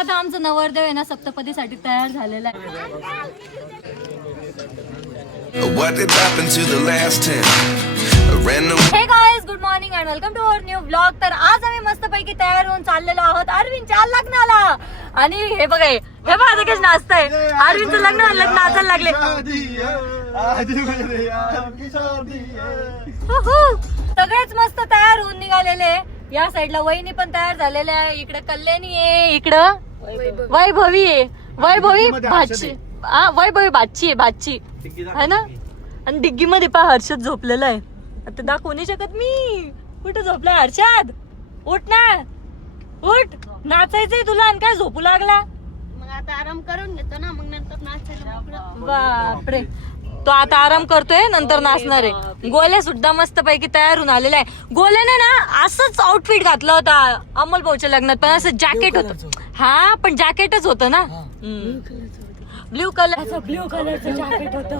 आता आमचं नवरदेव आहे ना सप्तपदीसाठी तयार झालेला आहे. Hey guys, good morning and welcome to our new blog. तर आज आम्ही मस्तपैकी तयार होऊन चाललेलो आहोत अरविंदच्या लग्नाला. आणि हे बघा, हे बघा ते कसे नाचताय. अरविंदचं लग्न नाचायला लागले. सगळेच मस्त तयार होऊन निघालेले. या साईडला वहिनी पण तयार झालेल्या आहे. इकडे कल्याणी आहे, इकडं वैभवी आहे. वैभवी भाची, वैभवी भाची है ना. आणि डिग्गी मध्ये पहा हर्षद झोपलेला आहे. आता दाखवू नाही शकत मी कुठे झोपलाय. हर्षद उठ ना, उठ. नाचायचंय तुला आणि काय झोपू लागला. मग आता आराम करून घेतो ना, मग नंतर नाचायला. बापरे, तो आता आराम करतोय, नंतर नाचणार आहे. गोल्या सुद्धा मस्त पैकी तयार होऊन आलेला आहे. गोल्याने ना असंच आउटफिट घातलं होता अमोल भाऊच्या लग्नात, पण असं जॅकेट होतं. हा, पण जॅकेटच होतं ना, ब्ल्यू कलरचं जॅकेट होतं.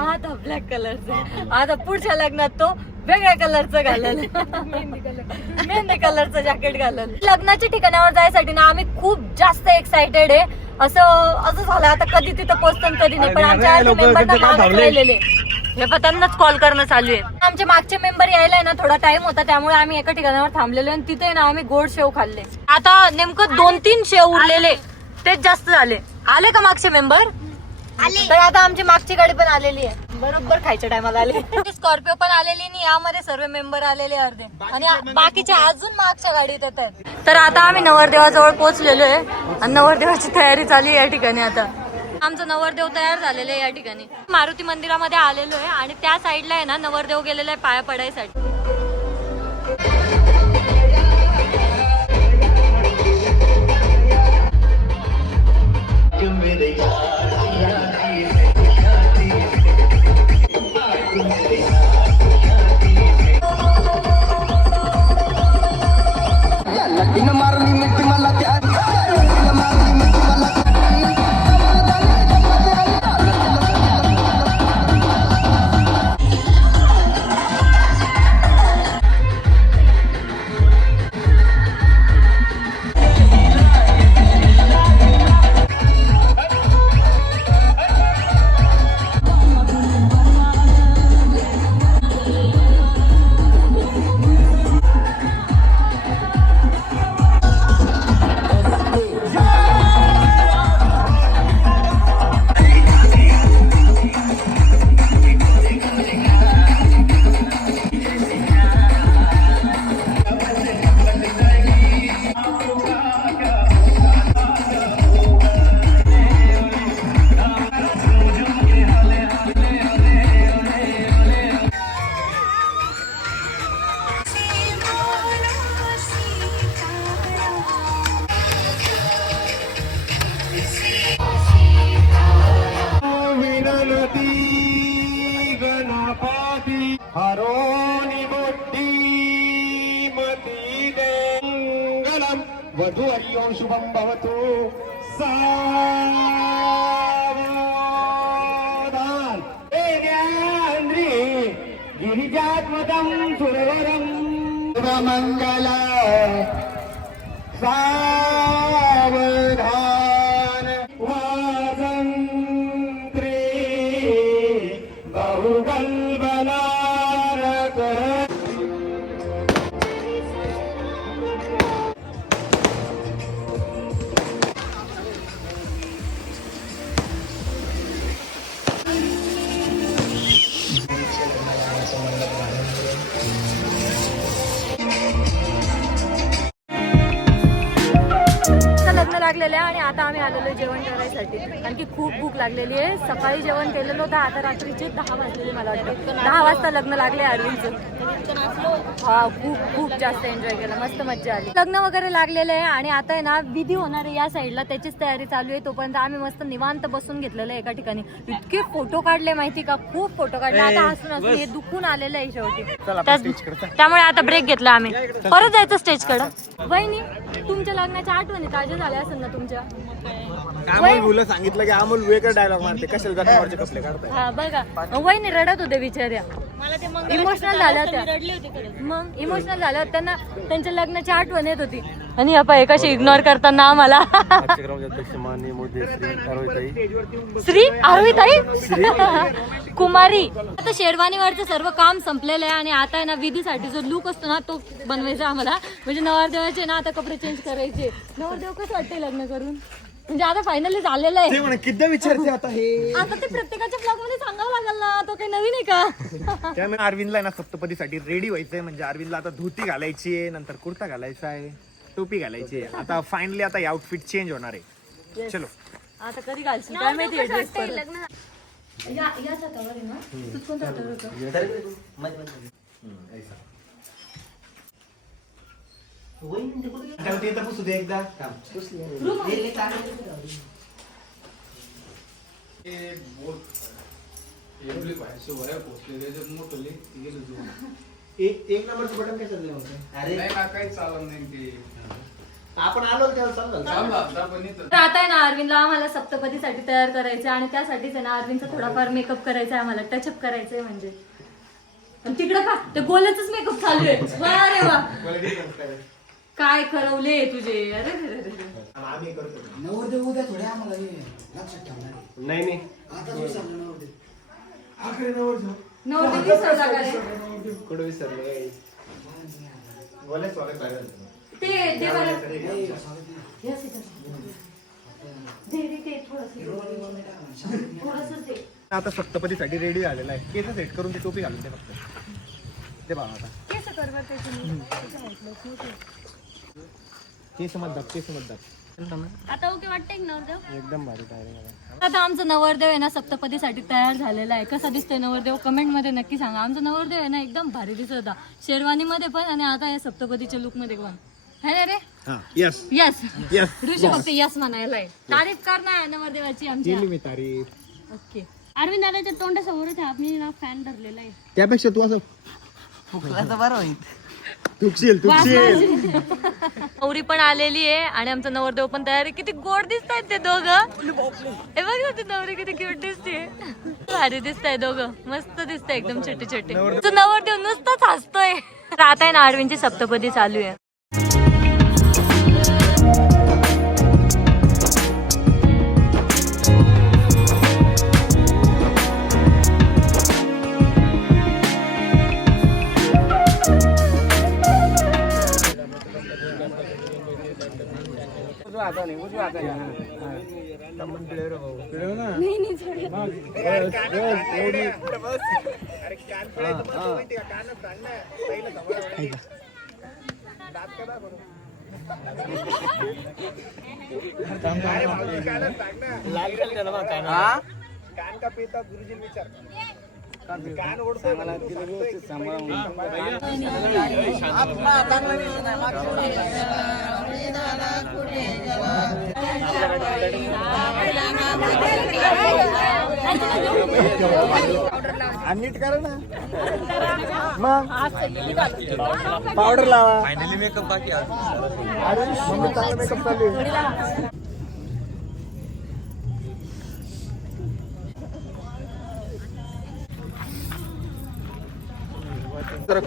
आता ब्लॅक कलरचं. आता पुढच्या लग्नात तो वेगळ्या कलरचं घालेल, मेहंदी कलरचं जॅकेट घालेल. लग्नाच्या ठिकाणावर जायसाठी ना आम्ही खूप जास्त एक्साइटेड आहे. असं झालं आता कधी तिथं पोहोचतो कधी नाही. पण आमच्या मेंबरना मागत राहिलेले, हे पण त्यांनाच कॉल करणं चालू आहे. आमचे मागचे मेंबर यायला ना थोडा टाइम होता, त्यामुळे आम्ही एका ठिकाणावर थांबलेलो आणि तिथे ना आम्ही गोड शेव खाल्ले. आता नेमकं 2-3 शेव उरलेले, तेच जास्त झाले. आले का मागचे मेंबर? आले. तर आता आमची मागची गाडी पण आलेली आहे, बरोबर खायच्या टायमाला आली. स्कॉर्पिओ पण आलेली नाही, यामध्ये सर्व मेंबर आलेले अर्धे, आणि बाकीचे अजून मागच्या गाडीत येत आहेत. तर आता आम्ही नवरदेवाजवळ पोहोचलेलो आहे आणि नवरदेवाची तयारी चालू आहे या ठिकाणी. आता आमचं नवरदेव तयार झालेलं आहे या ठिकाणी. मारुती मंदिरामध्ये आलेलो आहे आणि त्या साईडला आहे ना नवरदेव गेलेला आहे पाया पडायसाठी. वधू हरिओं शुभम भवतु. सावधान देव्यांद्री गिरिजात्मकं सुरवरं शुभमंगल. सावधान वाजंत्री बहुगल्बलारक. लग्न लागलेलं आहे आणि आता आम्ही आलेलो जेवण करायसाठी. आणखी खूप भूक लागलेली आहे. सकाळी जेवण केलेलं होतं, आता रात्रीचे 10 वाजलेले. मला वाटतं 10 वाजता लग्न लागले अरविंदचं. हा, खूप जास्त एन्जॉय केला, मस्त मज्जा आली. लग्न वगैरे लागलेलं आहे आणि आता आहे ना विधी होणार आहे या साईडला, त्याचीच तयारी चालू आहे. तोपर्यंत आम्ही मस्त निवांत बसून घेतलेलं आहे एका ठिकाणी. इतके फोटो काढले माहिती का, खूप फोटो काढले. आता हसून हे दुखून आलेलं आहे शेवटी, त्यामुळे आता ब्रेक घेतला आम्ही. परत जायचं स्टेज कडे. वहिनी, तुमच्या लग्नाच्या आठवणी ताज्या झाल्या असं लग्न तुमच्या? अमोल मुलं सांगितलं की अमोल वेगळं डायलॉग मारते, कशाला जखमावरचे कपडे काढताय. हा बघा, वहिनी रडत होते बिचाऱ्या, मला ते मग इमोशनल झाल्या होत्या. रडले होते खरंच. मग इमोशनल झाल्या होत्या त्यांना, त्यांच्या लग्नाची आठवण येत होती. आणि आपण एकाशी इग्नोर करताना आम्हाला श्री आरवीताई कुमारी. आता शेरवानीवरचं सर्व काम संपलेलं आहे आणि आता आहे ना विधीसाठी जो लुक असतो ना तो बनवायचा आम्हाला. म्हणजे नवरदेवाचे ना आता कपडे चेंज करायचे. नवरदेव कसं वाटतंय लग्न करून? म्हणजे आता फायनली झालेलं आहे. ते म्हणे किती विचारते आता हे. आता ते प्रत्येकाच्या ब्लॉग मध्ये सांगावं लागेल ना, तो काही नवीन आहे का? त्यामुळे अरविंदला ना सप्तपदीसाठी रेडी व्हायचंय. म्हणजे अरविंदला आता धोती घालायची आहे, नंतर कुर्ता घालायचा आहे, टोपी घालायची आहे. आता फायनली आता आउटफिट चेंज होणार आहे. चलो आता कधी घालशील काय माहिती कसं ड्रेस वाटतंय लग्न? या हातावर आहे ना? तूच कोणत्या हातावर होतं? पुसू दे एकदा. एक नंबरचं बटन काय चाललं होतं? अरे आपण आलो तेव्हा चाललं. तर आता आहे ना अरविंदला आम्हाला सप्तपदीसाठी तयार करायचं आणि त्यासाठीच आहे ना अरविंदचा थोडाफार मेकअप करायचा आहे आम्हाला, टचअप करायचंय म्हणजे. पण तिकडं का ते गोल्याच मेकअप चालू आहे. वा रे वा, काय करवले तुझे. अरे रे रे रे. आम्ही करतो. नवरदेव उद्या थोडे आम्हाला हे लक्षात ठेवणार आहे. नाही आता जो सांगणार नवरदेव. आखरे नवरदेव नवरदेव विसरला का रे? कुठं विसरले. बोलायच स्वागत आहे. ते देवाला Yes, it is. दे रे ते थोडंसं दे. आता सप्तपदीसाठी रेडी झालेला आहे. केस सेट करून ती टोपी घालून दे फक्त. ते बघा आता केस कर बरं त्याची. केस मत दाब, केस मत दाब. आता ओके वाटतंय की नवरदेव? एकदम भारी तयारी. आता आमचा नवरदेव आहे ना सप्तपदीसाठी तयार झालेला आहे. कसा दिसतोय नवरदेव कमेंट मध्ये नक्की सांगा. आमचा नवरदेव आहे ना एकदम भारी दिसत होता शेरवानी मध्ये पण आणि आता या सप्तपदीच्या लुक मध्ये पण. है ना रे? यस यस यस ऋषी फक्त यस म्हणायला आहे. तारीफ करणार नवरदेवाची आमची. केली मी तारीफ. ओके. अरविंद दादाच्या तोंडासमोरच आहे, आम्ही ना फॅन धरलेला आहे. त्यापेक्षा तू असं बरं होईल. तुकशील. नवरी पण आलेली आहे आणि आमचा नवरदेव पण तयार आहे. किती गोड दिसत आहेत ते दोघं. हे बघ ना ती नवरी किती क्यूट दिसते. भारी दिसत आहे दोघं, मस्त दिसत एकदम छोटे छोटे. तो नवरदेव नुसताच हसतोय. तर आता आहे ना अरविंदची सप्तपदी चालू आहे. कान का पिता गुरुजी विचार कान ओढतो. नीट करा ना मग पावडर लावा. फायनली मेकअप बाकी. अरे मम्मी चांगला मेकअप चालू आहे. तर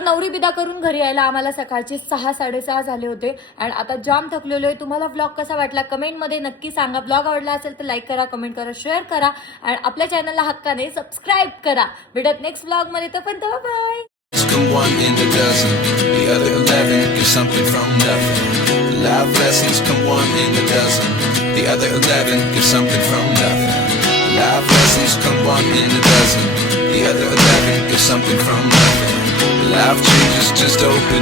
नवरी विदा करून घरी यायला आम्हाला सकाळचे 6-6:30 झाले होते आणि आता जाम थकलेलो आहे. तुम्हाला ब्लॉग कसा वाटला कमेंटमध्ये नक्की सांगा. ब्लॉग आवडला असेल तर लाईक करा, कमेंट करा, शेअर करा आणि आपल्या चॅनलला हक्काने सबस्क्राईब करा. भेटत नेक्स्ट ब्लॉग मध्ये. तोपर्यंत bye. Come one in a dozen, the other 11 get something from nothing. Life lessons come one in a dozen, the other 11 get something from nothing. Life lessons come one in a dozen, the other 11 get something from nothing. Life changes just open